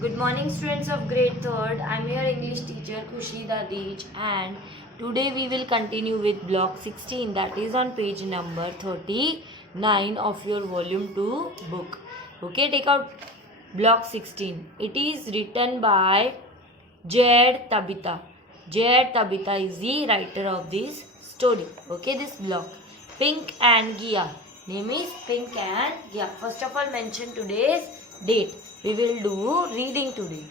Good morning, students of grade 3rd. I am your English teacher Khushi Dadij, and today we will continue with block 16, that is on page number 39 of your volume 2 book. Okay, take out block 16. It is written by Jed Tabitha. Jed Tabitha is the writer of this story. Okay, this block. Pink and Gia. Name is Pink and Gia. First of all, mention today's date. We will do reading today.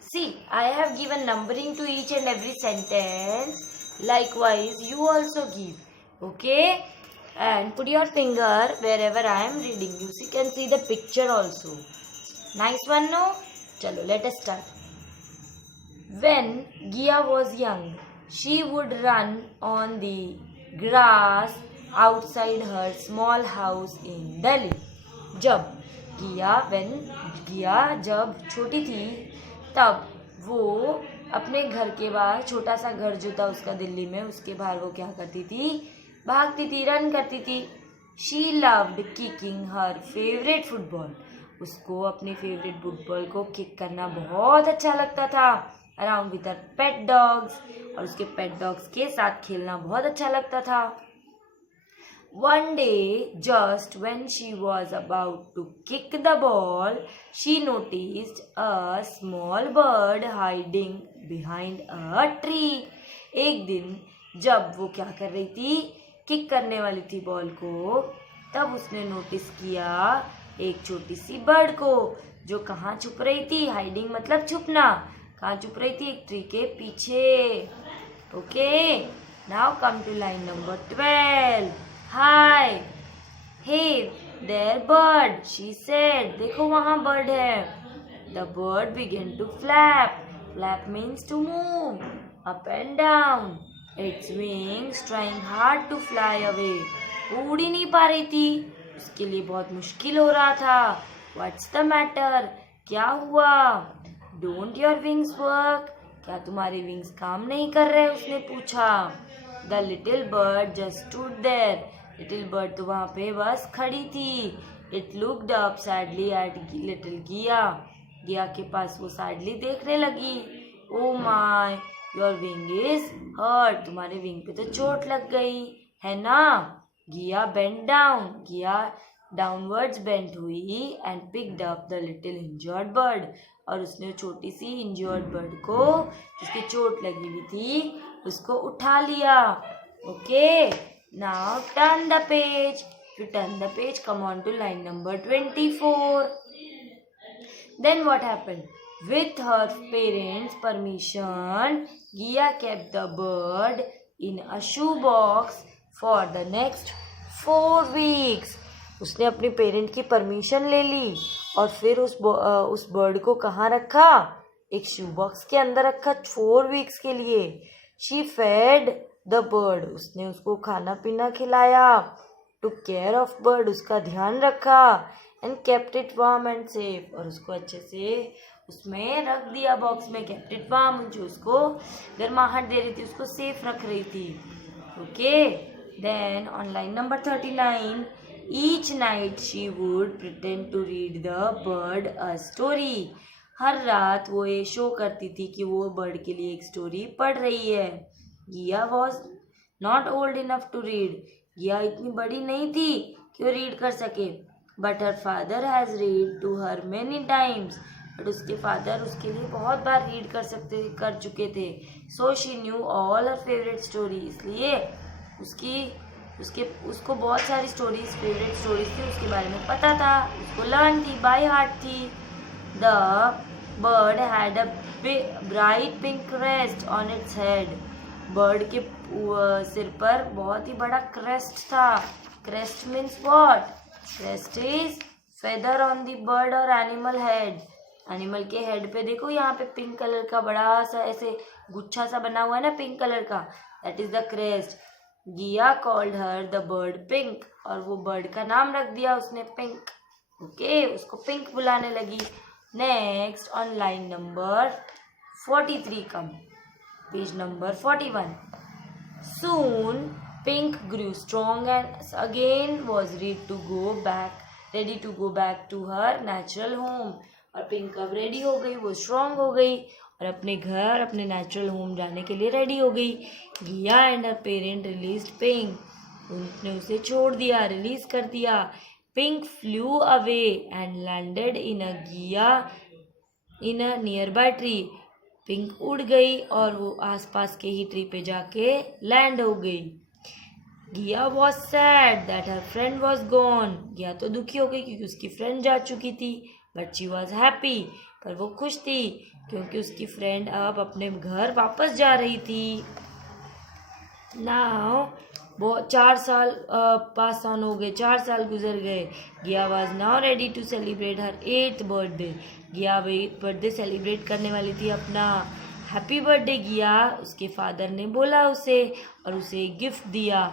See, I have given numbering to each and every sentence. Likewise, you also give. Okay? And put your finger wherever I am reading. You can see the picture also. Nice one, no? Chalo, let us start. When Gia was young, she would run on the grass outside her small house in Delhi. Gia जब छोटी थी तब वो अपने घर के बाहर, छोटा सा घर जो था उसका दिल्ली में, उसके बाहर वो क्या करती थी, भागती थी, रन करती थी. She loved kicking her favorite football. उसको अपनी फेवरेट फुटबॉल को किक करना बहुत अच्छा लगता था. Around with her pet dogs, और उसके पेट डॉग्स के साथ खेलना बहुत अच्छा लगता था. One day, just when she was about to kick the ball, she noticed a small bird hiding behind a tree. एक दिन जब वो क्या कर रही थी, किक करने वाली थी बॉल को, तब उसने नोटिस किया एक छोटी सी बर्ड को, जो कहाँ छुप रही थी. हाइडिंग मतलब छुपना. कहाँ छुप रही थी? एक ट्री के पीछे. Okay, now come to line number 12. Hi, hey there bird, she said. देखो वहाँ bird है. The bird began to flap. Flap means to move up and down. Its wings trying hard to fly away. उड़ ही नहीं पा रही थी. उसके लिए बहुत मुश्किल हो रहा था. What's the matter? क्या हुआ? Don't your wings work? क्या तुम्हारे wings काम नहीं कर रहे? उसने पूछा. The little bird just stood there. Little bird तो वहाँ पे बस खड़ी थी. It looked up sadly at little Gia. Gia के पास वो सैडली देखने लगी. Oh my, your wing is hurt. तुम्हारे विंग पे तो चोट लग गई है ना. Gia bent down. Gia downwards bent हुई and picked up the little injured bird. और उसने छोटी सी इंजर्ड बर्ड को, जिसकी चोट लगी हुई थी, उसको उठा लिया. Okay, now turn the page. If you turn the page, come on to line number 24. Then what happened? With her parents' permission, Gia kept the bird in a shoebox for the next 4 weeks. उसने अपनी parent की permission ले ली और फिर उस bird को कहाँ रखा? एक शू बॉक्स के अंदर रखा 4 वीक्स के लिए. She fed the bird. उसने उसको खाना पीना खिलाया. Took care of bird. उसका ध्यान रखा. And kept it warm and safe. और उसको अच्छे से उसमें रख दिया बॉक्स में. केप्ट इट वार्म, जो उसको गर्माहट दे रही थी, उसको सेफ रख रही थी. Okay, then on line number 39, each night she would pretend to read the bird a story. हर रात वो ये शो करती थी कि वो बर्ड के लिए एक स्टोरी पढ़ रही है. Gia was not old enough to read. Gia इतनी बड़ी नहीं थी कि वो रीड कर सके. But her father has read to her many times. But उसके फादर उसके लिए बहुत बार रीड कर चुके थे. So she knew all her favorite story. इसलिए उसको बहुत सारी स्टोरीज, फेवरेट स्टोरीज थी, उसके बारे में पता था. उसको लर्न थी, बाय हार्ट थी. The bird had a bright pink crest on its head. Bird के सिर पर बहुत ही बड़ा क्रेस्ट था. Crest means what? Crest is feather on the bird और एनिमल हेड. एनिमल के हेड पे देखो, यहाँ पे पिंक कलर का बड़ा सा ऐसे गुच्छा सा बना हुआ है ना, पिंक कलर का. That is the crest. Gia called her the bird pink. और वो बर्ड का नाम रख दिया उसने पिंक. ओके, उसको पिंक बुलाने लगी. Next on line number 43 come. Page number 41. Soon, Pink grew strong and again was ready to go back to her natural home. और पिंक अब रेडी हो गई, वो स्ट्रांग हो गई और अपने घर, अपने नेचुरल होम जाने के लिए रेडी हो गई। Gia and her parent released Pink, उन्होंने उसे छोड़ दिया, रिलीज कर दिया। Pink flew away and landed in a Gia in a nearby tree, Pink उड़ गई और वो आसपास के ही ट्री पे जाके लैंड हो गई। गिया was sad that her friend was gone, गिया तो दुखी हो गई क्योंकि उसकी फ्रेंड जा चुकी थी। बट शी वॉज हैप्पी, पर वो खुश थी क्योंकि उसकी फ्रेंड अब अपने घर वापस जा रही थी। नाउ वो 4 साल पास ऑन हो गए, 4 साल गुजर गए। Gia was now ready to celebrate her 8th birthday, Gia 8th birthday celebrate करने वाली थी अपना। हैप्पी बर्थडे गिया, उसके फादर ने बोला उसे और उसे एक गिफ्ट दिया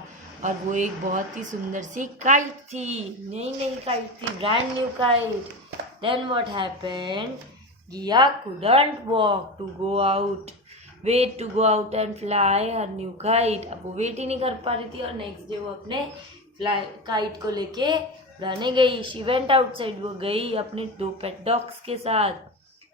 और वो एक बहुत ही सुंदर सी काइट थी, नई काइट थी, brand new kite. Then what happened, Gia couldn't walk to go out wait to go out and fly her new kite, अब वो वेट ही नहीं कर पा रही थी और नेक्स्ट डे वो अपने फ्लाई काइट को लेके उड़ाने गई। शी वेंट आउटसाइड, वो गई अपने 2 पेट डॉग्स के साथ।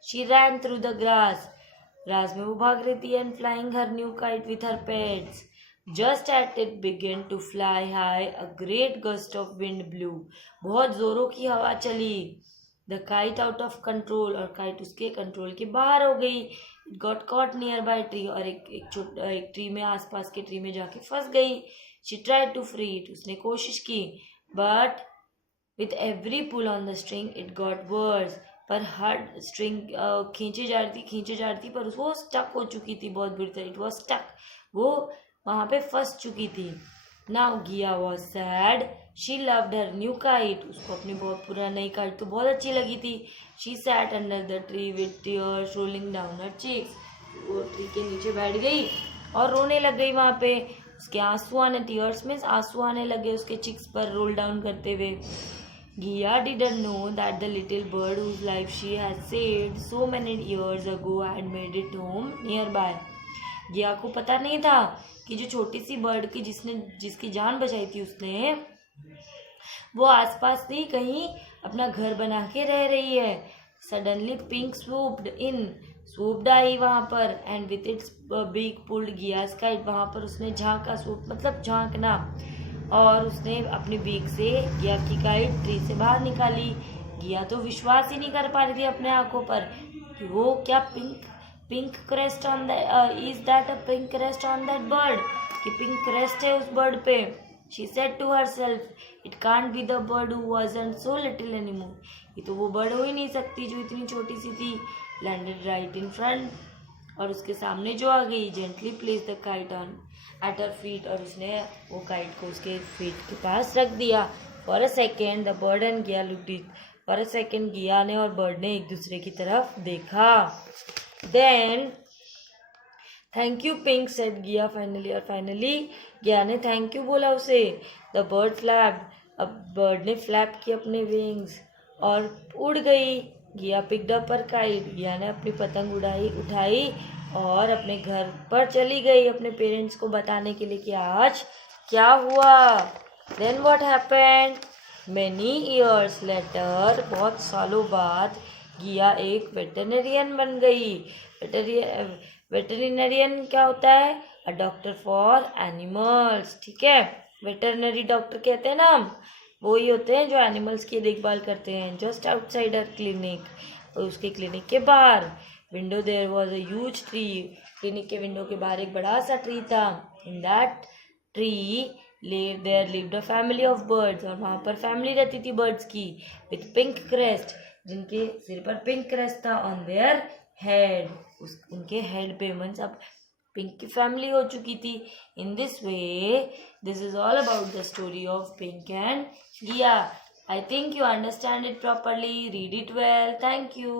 She ran through the grass में वो भाग रही थी and flying her new kite with her pets. Just at it began to fly high a great gust of wind blew, बहुत जोरों की हवा चली। The kite out of control, और काइट उसके कंट्रोल के बाहर हो गई। It got caught nearby tree, और एक ट्री में, आसपास के ट्री में जाके फंस गई। She tried to free it, उसने कोशिश की, but with every pull on the string it got worse, पर हर स्ट्रिंग खींचे जा रही थी पर वो स्टक हो चुकी थी बहुत बुरी तरह। इट वॉज स्टक, वो वहां पे फंस चुकी थी। नाउ गिया was sad, she loved her new kite, उसको अपनी बहुत पुरानी नई काइट तो बहुत अच्छी लगी थी। She sat under the tree with tears rolling down her cheeks, वो ट्री के नीचे बैठ गई और रोने लग गई। वहां पे उसके आंसू आने, टीयर्स में आंसू आने लगे उसके चिक्स पर रोल डाउन करते हुए। गिया didn't know that the little bird whose life she had saved so many years ago had made it home nearby. गिया को पता नहीं था कि जो छोटी सी बर्ड की जिसकी जान बचाई थी उसने, वो आसपास नहीं कहीं अपना घर बना के रह रही है। सडनली पिंक swooped आई वहां पर and with its big pulled Geass kite, वहां पर उसने झांका, swoop मतलब झांकना, और उसने अपनी बीक से गिया की काइट ट्री से बाहर निकाली। गिया तो विश्वास ही नहीं कर पा रही थी अपने आंखों पर कि वो क्या pink crest on that, is that a pink crest on that bird, कि पिंक क्रेस्ट है उस बर्ड पे। She said to herself, it can't be the bird who wasn't so little anymore, ये तो वो बर्ड हो ही नहीं सकती जो इतनी छोटी सी थी। लैंडेड राइट इन फ्रंट, और उसके सामने जो आ गई। Gently place the kite on at her feet, और उसने वो काइट को उसके फीट के पास रख दिया। For a second the bird and Gia looked it, for a second Gia ने और बर्ड ने एक दूसरे की तरफ देखा। Then thank you pink said Gia finally, और फाइनली गिया ने थैंक यू बोला उसे। द बर्ड फ्लैप्ड, अब बर्ड ने फ्लैप किए अपने विंग्स और उड़ गई। गिया पिक्ड अप हर काइट, गिया ने अपनी पतंग उठाई और अपने घर पर चली गई अपने पेरेंट्स को बताने के लिए कि आज क्या हुआ। Then what happened, many years later, बहुत सालों बाद गिया एक वेटरनेरियन बन गई। वेटरनेरियन क्या होता है? अ डॉक्टर फॉर एनिमल्स, ठीक है। वेटरनरी डॉक्टर कहते हैं ना हम, वो ही होते हैं जो एनिमल्स की देखभाल करते हैं। जस्ट आउटसाइड हर क्लिनिक, और उसके क्लिनिक के बाहर window there was a huge tree, clinic के विंडो के बाहर एक बड़ा सा ट्री था। In that tree there lived a family of birds, और वहाँ पर फैमिली रहती थी बर्ड्स की, विथ पिंक क्रेस्ट, जिनके सिर पर पिंक क्रेस्ट था, ऑन देयर हेड, उनके हेड पे, मीन्स अब पिंक की फैमिली हो चुकी थी। In this way this is all about the story of pink and गिया. I think you understand it properly. Read it well. Thank you.